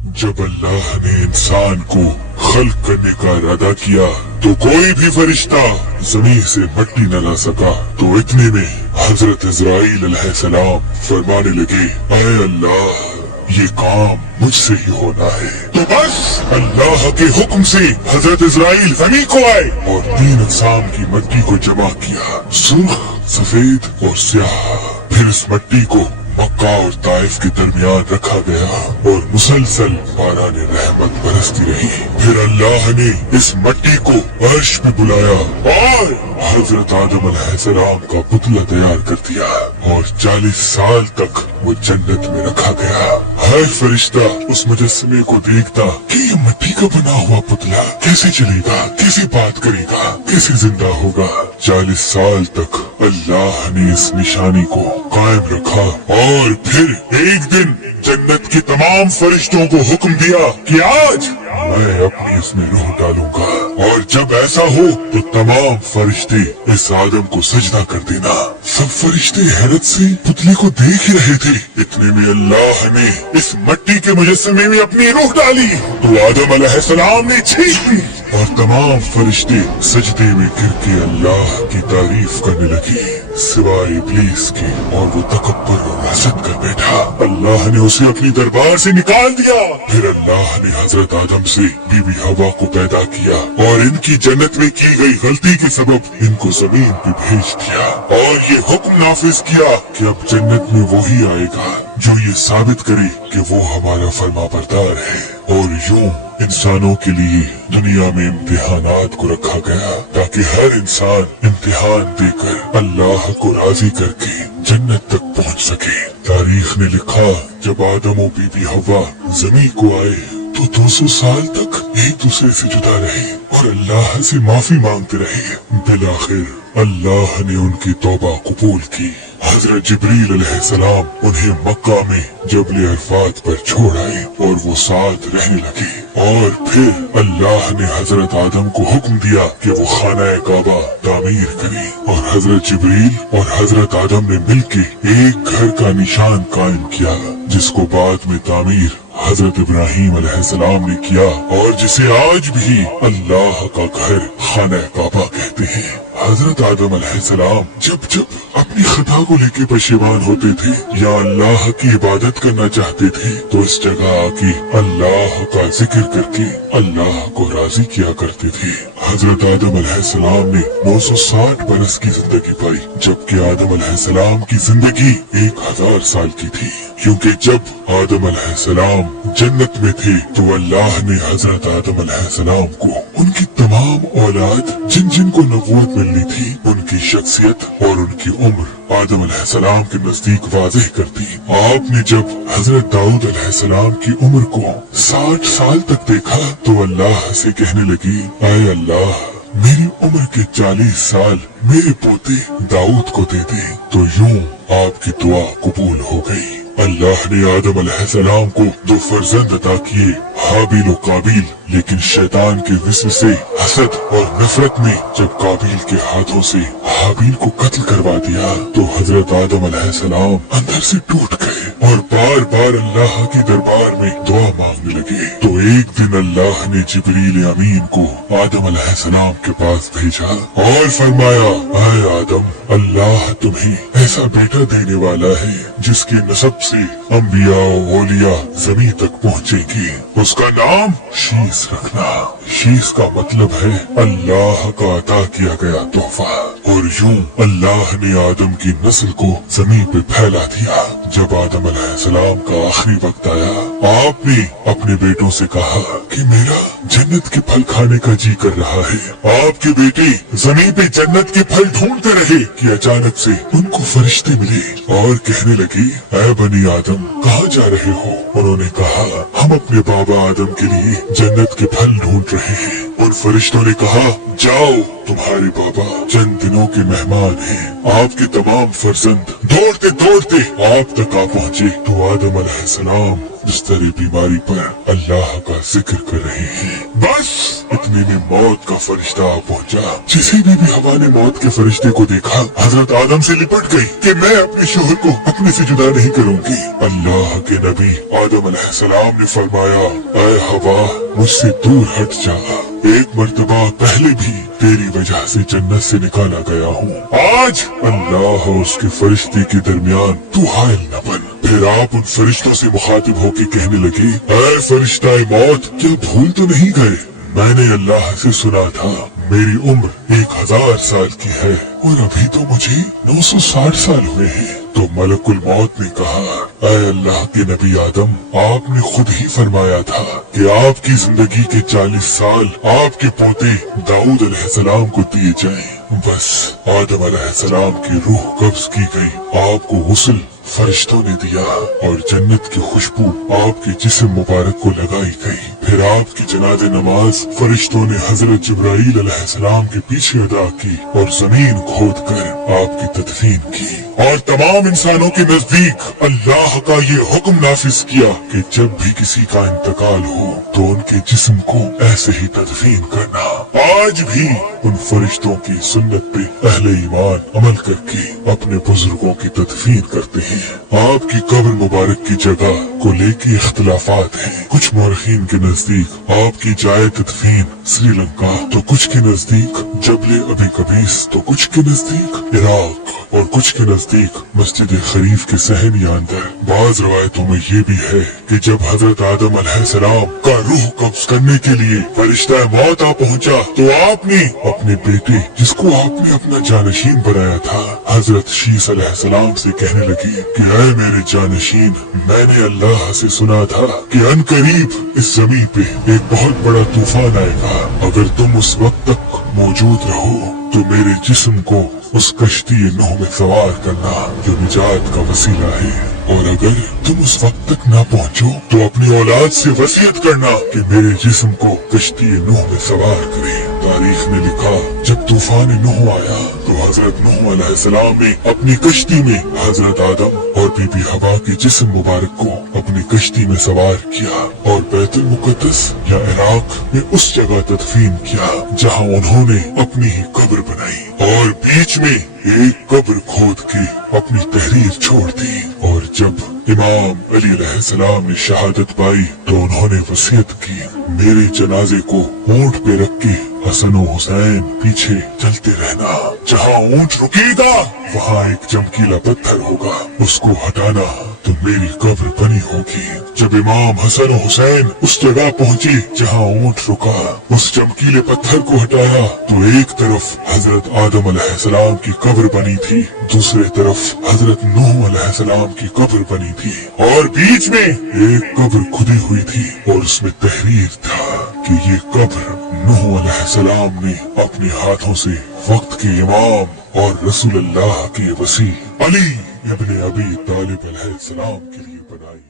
जब अल्लाह ने इंसान को खल्क करने का इरादा किया तो कोई भी फरिश्ता जमीन से मिट्टी न ला सका। तो इतने में हजरत इजराइल अलैहिस्सलाम फरमाने लगे, ऐ अल्लाह ये काम मुझसे ही होना है। तो बस अल्लाह के हुक्म से हजरत इजराइल जमीन को आए और 3 अक़साम की मिट्टी को जमा किया, सुर्ख, सफेद और स्याह। फिर इस मिट्टी को मक्का और ताइफ के दरमियान रखा गया और मुसलसल बारान रहमत बरसती रही। फिर अल्लाह ने इस मिट्टी को अर्श पे बुलाया और हजरत आदम अलैहिस्सलाम का पुतला तैयार कर दिया और 40 साल तक वो जन्नत में रखा गया। हर फरिश्ता उस मुजस्समे को देखता कि ये मिट्टी का बना हुआ पुतला कैसे चलेगा, कैसे बात करेगा, कैसे जिंदा होगा। 40 साल तक अल्लाह ने इस निशानी को कायम रखा और फिर एक दिन जन्नत के तमाम फरिश्तों को हुक्म दिया कि आज मैं अपनी इसमें रूह डालूंगा और जब ऐसा हो तो तमाम फरिश्ते इस आदम को सजदा कर देना। सब फरिश्ते हैरत से पुतले को देख ही रहे थे। इतने में अल्लाह ने इस मिट्टी के मुजस्समे में अपनी रूह डाली तो आदम अलैहिस्सलाम ने छींक ली और तमाम फरिश्ते सजदे में गिर के अल्लाह की तारीफ करने लगे सिवाय इब्लीस के, और वो तकब्बुर और हसद कर बैठा। अल्लाह ने उसे अपनी दरबार से निकाल दिया। फिर अल्लाह ने हजरत आदम से बीबी हवा को पैदा किया और इनकी जन्नत में की गई गलती के सबब इनको जमीन पे भेज दिया और ये हुक्म नाफिज किया कि अब जन्नत में वो ही आएगा जो ये साबित करे कि वो हमारा फरमाबरदार है। और यूं इंसानों के लिए दुनिया में इम्तिहानात को रखा गया ताकि हर इंसान इम्तिहान देकर अल्लाह को राजी करके जन्नत तक पहुंच सके। तारीख ने लिखा जब आदम और बीबी हवा जमीन को आए तो 200 साल तक एक दूसरे से जुदा रहे और अल्लाह से माफी मांगते रहे। बिलाखिर अल्लाह ने उनकी तौबा कबूल की। हजरत जिब्रील अलैहिस्सलाम उन्हें मक्का में जबल अरफात पर छोड़ आए और वो साथ रहने लगे। और फिर अल्लाह ने हजरत आदम को हुक्म दिया कि वो खाना काबा तामीर करे और हजरत जिब्रील और हजरत आदम ने मिलके एक घर का निशान कायम किया जिसको बाद में तामीर हजरत इब्राहिम अलैहिस्सलाम ने किया और जिसे आज भी अल्लाह का घर खाना काबा कहते हैं। हजरत आदम अलैहिस्सलाम जब जब अपनी खता को लेके पशेमान होते थे या अल्लाह की इबादत करना चाहते थे तो इस जगह आके अल्लाह का जिक्र करके अल्लाह को राजी किया करते थे। हजरत आदम अलैहिस्सलाम ने 960 बरस की जिंदगी पाई जबकि आदम अलैहिस्सलाम की जिंदगी 1000 साल की थी, क्योंकि जब आदम अलैहिस्सलाम जन्नत में थे तो अल्लाह ने हजरत आदम अलैहिस्सलाम को उनकी तमाम औलाद जिन जिन को नबूवत मिलनी थी उनकी शख्सियत और उनकी उम्र आदम अलैहिस्सलाम के नजदीक वाज़ेह कर दी। आपने जब हजरत दाऊद अलैहिस्सलाम की उम्र को 60 साल तक देखा तो अल्लाह से कहने लगी, ऐ अल्लाह मेरी उम्र के 40 साल मेरे पोते दाऊद को दे दे। तो यूं आपकी दुआ कबूल हो गई। अल्लाह ने आदम अलैहिस्सलाम को 2 फर्जंद अता किए, हाबिल और काबिल। लेकिन शैतान के विस्वसे हसद और नफरत में जब काबिल के हाथों से हाबिल को कत्ल करवा दिया तो हजरत आदम अलैहिस्सलाम अंदर से टूट गए और बार बार अल्लाह के दरबार में दुआ मांगने लगे। तो एक दिन अल्लाह ने जिब्रील अमीन को आदम अलैहिस्सलाम के पास भेजा और फरमाया, ऐ आदम अल्लाह तुम्हें ऐसा बेटा देने वाला है जिसके नसब से अंबिया और औलिया जमीन तक पहुँचेंगे। उसका नाम शीस रखना। शीस का मतलब है अल्लाह का अता किया गया तोहफा। और यूं अल्लाह ने आदम की नस्ल को जमीन पे फैला दिया। जब आदम अलैहिस्सलाम का आखिरी वक्त आया आपने अपने बेटों से कहा कि मेरा जन्नत के फल खाने का जी कर रहा है। आपके बेटे जमीन पे जन्नत के फल ढूंढते रहे कि अचानक से उनको फरिश्ते मिले और कहने लगे, ऐ बनी आदम कहाँ जा रहे हो? उन्होंने कहा, हम अपने बाबा आदम के लिए जन्नत के फल ढूंढ रहे हैं। उन फरिश्तों ने कहा, जाओ, तुम्हारे बाबा चंद दिनों के मेहमान हैं। आपके तमाम फर्जंद दौड़ते दौड़ते आप तक आ पहुँचे तो आदम अलैहिस्सलाम बिस्तर बीमारी पर अल्लाह का जिक्र कर रहे हैं। बस इतने में मौत का फरिश्ता आ पहुँचा। जिसे भी हवा ने मौत के फरिश्ते को देखा, हजरत आदम से लिपट गई कि मैं अपने शोहर को अपने से जुदा नहीं करूंगी। अल्लाह के नबी आदम अलैहिस्सलाम ने फरमाया, ऐ हवा, मुझसे दूर हट जा। एक मर्तबा पहले भी तेरी वजह से जन्नत से निकाला गया हूँ। आज अल्लाह और उसके फरिश्ते के दरमियान तू हायल न बन। फिर आप उन फरिश्तों से मुखातिब होकर कहने लगे, ऐ फरिश्ता मौत, क्या भूल तो नहीं गए? मैंने अल्लाह से सुना था मेरी उम्र 1000 साल की है और अभी तो मुझे 960 साल हुए हैं। तो मलकुल मौत ने कहा, ऐ अल्लाह के नबी आदम, आपने खुद ही फरमाया था कि आपकी जिंदगी के 40 साल आपके पोते दाऊद अलैहिस्सलाम को दिए जाएं। बस आदम अलैहिस्सलाम की रूह कब्ज की गई, आपको गुस्ल फरिश्तों ने दिया और जन्नत की खुशबू आपके जिस्म मुबारक को लगाई गई। फिर आपकी जनाज़े नमाज फरिश्तों ने हजरत जिब्राईल अलैहिस्सलाम के पीछे अदा की और जमीन खोद कर आपकी तदफीन की और तमाम इंसानों के नजदीक अल्लाह का ये हुक्म नाफिज किया कि जब भी किसी का इंतकाल हो तो उनके जिस्म को ऐसे ही तदफीन करना। आज भी उन फरिश्तों की सुन्नत पे अहले ईमान अमल करके अपने बुजुर्गों की तदफीन करते हैं। आपकी कब्र मुबारक की जगह को लेके इख्तिलाफात हैं। कुछ मौरखीन के नजदीक आपकी जाए तदफीन श्रीलंका, तो कुछ के नजदीक जबले अबी कबीस, तो कुछ के नजदीक इराक और कुछ के नजदीक मस्जिद शरीफ के सहन या अंदर। बाज रवायतों में ये भी है कि जब हजरत आदम अलैहिस्सलाम का रूह कब्ज करने के लिए फरिश्ता मौत आ पहुंचा तो आपने अपने बेटे, जिसको आपने अपना जानशीन बनाया था, हजरत शीस अलैहिस्सलाम से कहने लगी कि ऐ मेरे जानशीन, मैंने अल्लाह से सुना था कि अनकरीब इस जमीन पे एक बहुत बड़ा तूफान आएगा। अगर तुम उस वक्त तक मौजूद रहो तो मेरे जिस्म को उस कश्ती नूह में सवार करना जो निजात का वसीला है, और अगर तुम उस वक्त तक ना पहुँचो तो अपनी औलाद से वसीयत करना कि मेरे जिस्म को कश्ती नूह में सवार करे। तारीख में लिखा, जब तूफान नूह आया तो हजरत नूह अलैहिस्सलाम ने अपनी कश्ती में हजरत आदम और बीबी हवा के जिस्म मुबारक को अपनी कश्ती में सवार किया और बैतुल मुकद्दस या इराक में उस जगह तदफीन किया जहाँ उन्होंने अपनी ही कब्र बनाई और बीच में एक कब्र खोद के अपनी तहरीर छोड़ दी। और जब इमाम अली अलैहिस्सलाम ने शहादत पाई तो उन्होंने वसीयत की, मेरे जनाजे को ऊंट पे रख के हसन और हुसैन पीछे चलते रहना, जहाँ ऊंट रुकेगा वहाँ एक चमकीला पत्थर होगा, उसको हटाना तो मेरी कब्र बनी होगी। जब इमाम हसन और हुसैन उस जगह पहुँचे जहाँ ऊंट रुका, उस चमकीले पत्थर को हटाया तो एक तरफ हजरत आदम अलैहिस्सलाम की कब्र बनी थी, दूसरे तरफ हजरत नूह अलैहिस्सलाम की कब्र बनी थी और बीच में एक कब्र खुदी हुई थी और उसमें तहरीर था कि ये कब्र नूह अलैहिस्सलाम ने अपने हाथों से वक्त के इमाम और रसूलुल्लाह के वसी अली इब्ने अबी तालिब अलैहिस्सलाम के लिए बनाई।